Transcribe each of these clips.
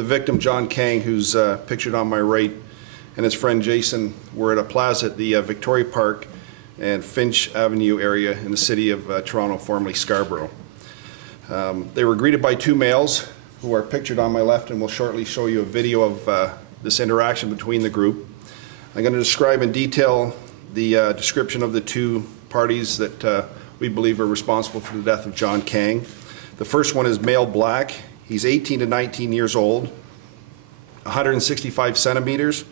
the victim, John Kang, who's pictured on my right, and his friend Jason were at a plaza at the Victoria Park and Finch Avenue area in the city of Toronto, formerly Scarborough. They were greeted by two males who are pictured on my left, and we'll shortly show you a video of this interaction between the group. I'm going to describe in detail the description of the two parties that we believe are responsible for the death of John Kang. The first one is male black. He's 18 to 19 years old, 165 centimeters,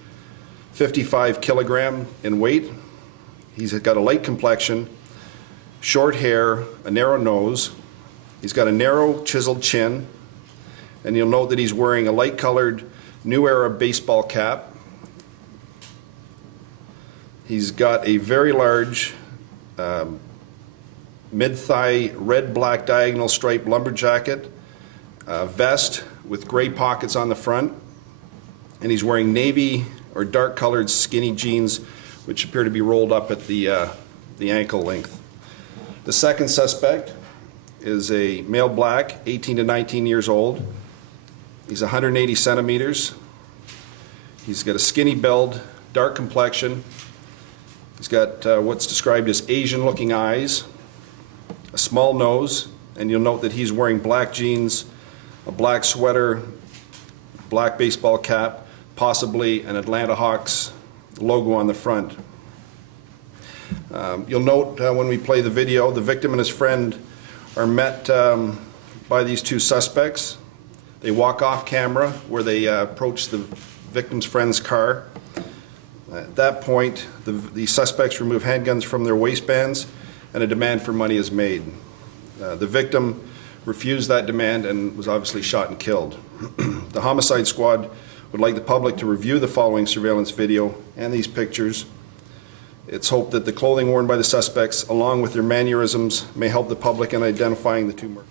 55 kilogram in weight. He's got a light complexion, short hair, a narrow nose. He's got a narrow chiseled chin, and you'll note that he's wearing a light colored New Era baseball cap. He's got a very large mid-thigh red-black diagonal striped lumber jacket, vest with gray pockets on the front, and he's wearing navy or dark colored skinny jeans which appear to be rolled up at the ankle length. The second suspect is a male black, 18 to 19 years old. He's 180 centimeters. He's got a skinny build, dark complexion. He's got what's described as Asian-looking eyes, a small nose, and you'll note that he's wearing black jeans, a black sweater, black baseball cap, possibly an Atlanta Hawks logo on the front. You'll note when we play the video, the victim and his friend are met by these two suspects. They walk off camera where they approach the victim's friend's car. At that point, the suspects remove handguns from their waistbands and a demand for money is made. The victim refused that demand and was obviously shot and killed. The homicide squad would like the public to review the following surveillance video and these pictures. It's hoped that the clothing worn by the suspects, along with their mannerisms, may help the public in identifying the two murderers.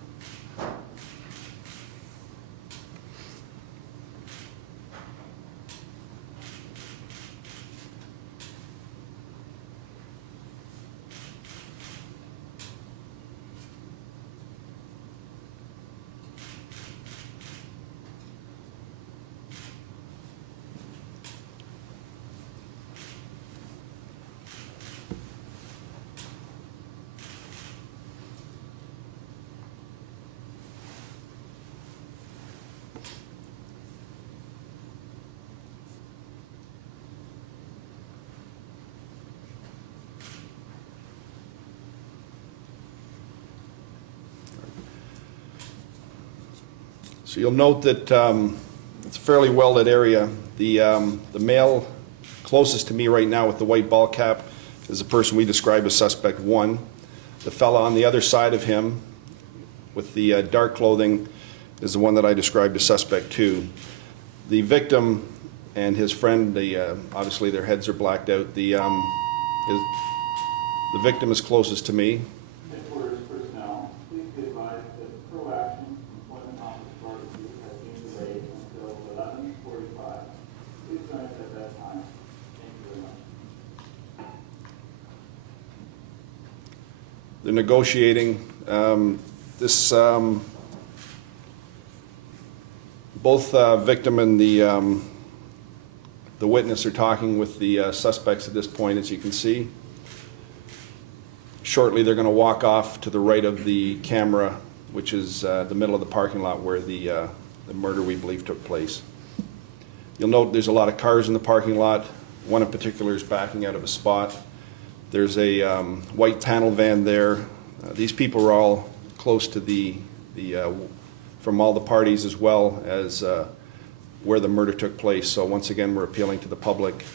So you'll note that it's a fairly well-lit area. The male closest to me right now with the white ball cap is the person we describe as suspect 1. The fella on the other side of him with the dark clothing is the one that I described as suspect 2. The victim and his friend, obviously their heads are blacked out. The victim is closest to me. They're negotiating. Both victim and the witness are talking with the suspects at this point, as you can see. Shortly, they're going to walk off to the right of the camera, which is the middle of the parking lot where the murder we believe took place. You'll note there's a lot of cars in the parking lot. One in particular is backing out of a spot. There's a white panel van there. These people are all close to from all the parties as well as where the murder took place. So once again, we're appealing to the public.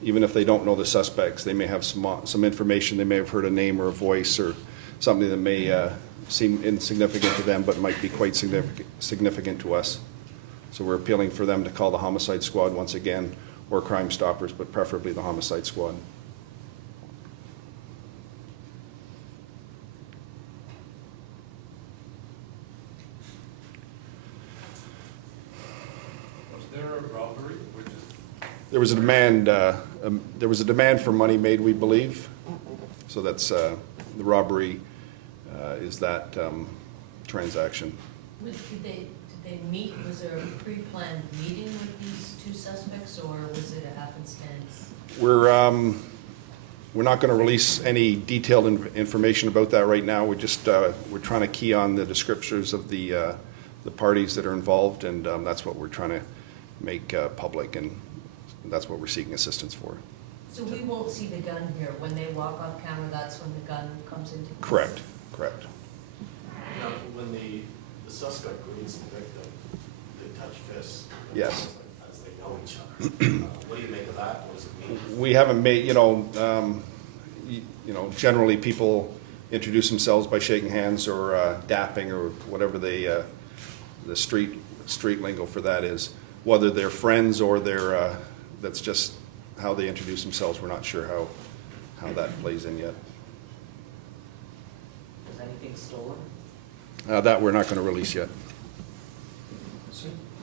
Even if they don't know the suspects, they may have some information. They may have heard a name or a voice or something that may seem insignificant to them, but might be quite significant to us. So we're appealing for them to call the homicide squad once again, or Crime Stoppers, but preferably the homicide squad. There was a demand. There was a demand for money made, we believe. So that's the robbery is that transaction. Did they meet, was there a pre-planned meeting with these two suspects, or was it a happenstance? We're not going to release any detailed information about that right now. We're just, we're trying to key on the descriptors of the parties that are involved, and that's what we're trying to make public, and that's what we're seeking assistance for. So we won't see the gun here. When they walk off camera, that's when the gun comes into play? Correct, correct. Now, when the suspect greets the victim, they touch fists. Yes. As they know each other. What do you make of that? What does it mean? We haven't made, you know, generally people introduce themselves by shaking hands or dapping or whatever the street lingo for that is. Whether they're friends or they're, that's just how they introduce themselves. We're not sure how that plays in yet. Was anything stolen? That we're not going to release yet.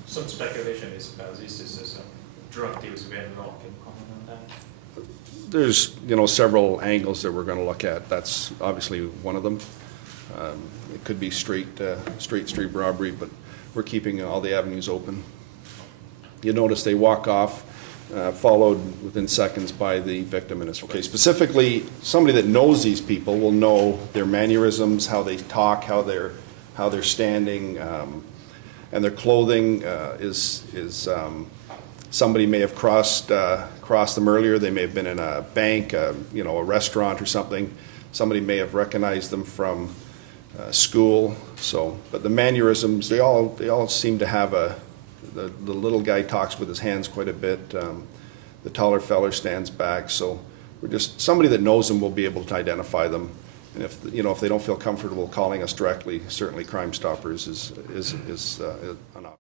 Some speculation is about this is a drug deals were involved. Can you comment on that? There's, you know, several angles that we're going to look at. That's obviously one of them. It could be street robbery, but we're keeping all the avenues open. You notice they walk off, followed within seconds by the victim in his case. Specifically, somebody that knows these people will know their mannerisms, how they talk, how they're standing, and their clothing is somebody may have crossed them earlier. They may have been in a bank, you know, a restaurant or something. Somebody may have recognized them from school. So, but the mannerisms, they all seem to have the little guy talks with his hands quite a bit. The taller feller stands back. So we're just, somebody that knows them will be able to identify them. And if, you know, if they don't feel comfortable calling us directly, certainly Crime Stoppers is an option.